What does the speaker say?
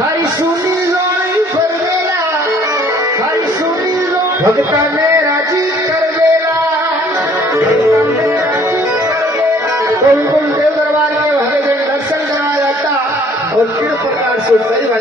खारी सुनी लोणी भरलेला खारी सुनी लोणी भक्ताने राजी करलेला देव दरबार में भगत दर्शन करवाया जाता और किस प्रकार से